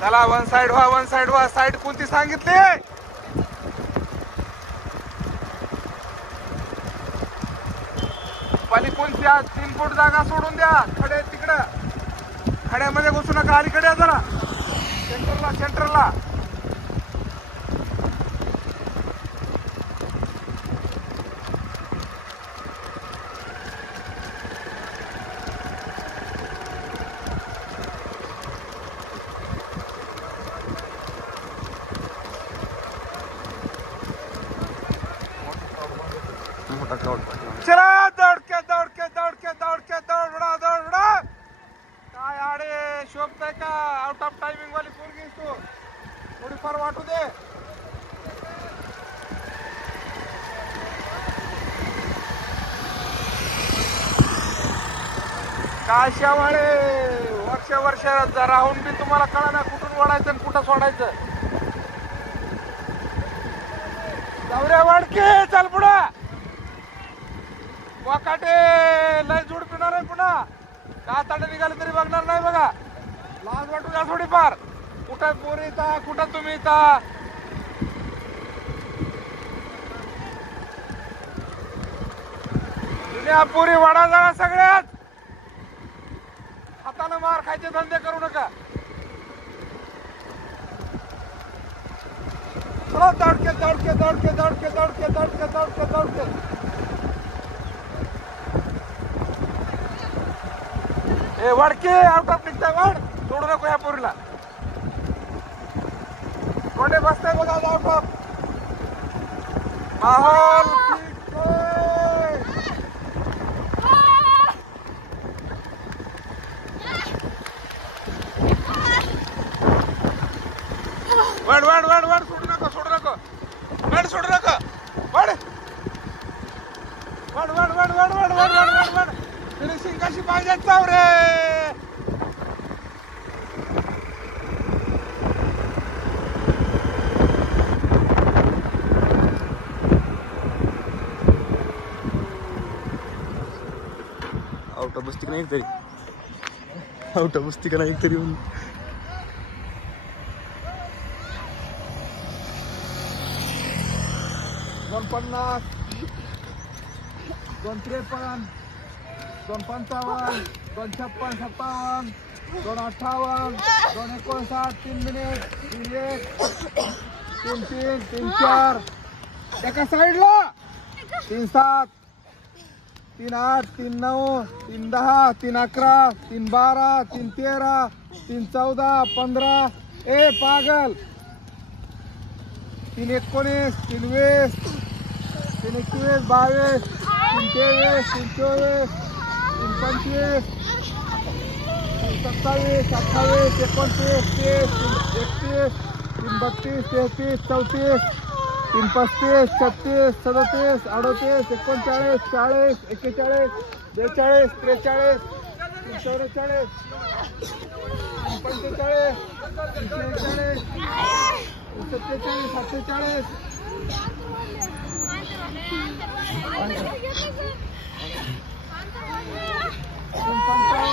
चला one side व्हा side कोणती सांगितली? पाली कोणती? 3 फूट जागा सोडून द्या. खडे तिकडं खड्यामध्ये घुसू नका. अलीकडे या जरा सेंटरला. चला दौड़ के काय आडे शोभताय का? आउट ऑफ टायमिंग वाली पोरगी तू थोडीफार वाटू दे. काय शावाळे वर्ष राहून बी तुम्हाला कळा ना कुठून वाढायचं आणि कुठं सोडायचं. जाऊऱ्या वाडके चल पुढं. वाकाटे लय जोड पिणार आहे पुन्हा. का ताडे निघाले तरी बघणार नाही बघा. लाज वाटू द्या थोडीफार. कुठं पोरी ता कुठं तुम्ही ता. जुन्या पोरी वाडा जाळा सगळ्यात. हातानं मार खायचे धंदे करू नका. चला दौडके ए वाडके आउट ऑफ निघताय. वाढ सोडू नको या पोरीला. कोणी बसताय बघा आउट ऑफ. माहोल वाढ सोडू नको वाढ फिनिशिंग कशी पाहिजे चाव रे. आउट ऑफ बसती का नाही तरी 250 253 255 256 57 258 259 3 मिनिट 3-1 3-3 3-4 एका साईडला 3-7 3-8 3-9 3-10 3-11 3-12 3-13 3-14 15 ए पागल 3-19 3-20 3-21 22 3-23 3-24 3-25 27 28 29 30 31 3-32 33 34 3-35 36 37 38 39 40 41 42 43 44 45 47 47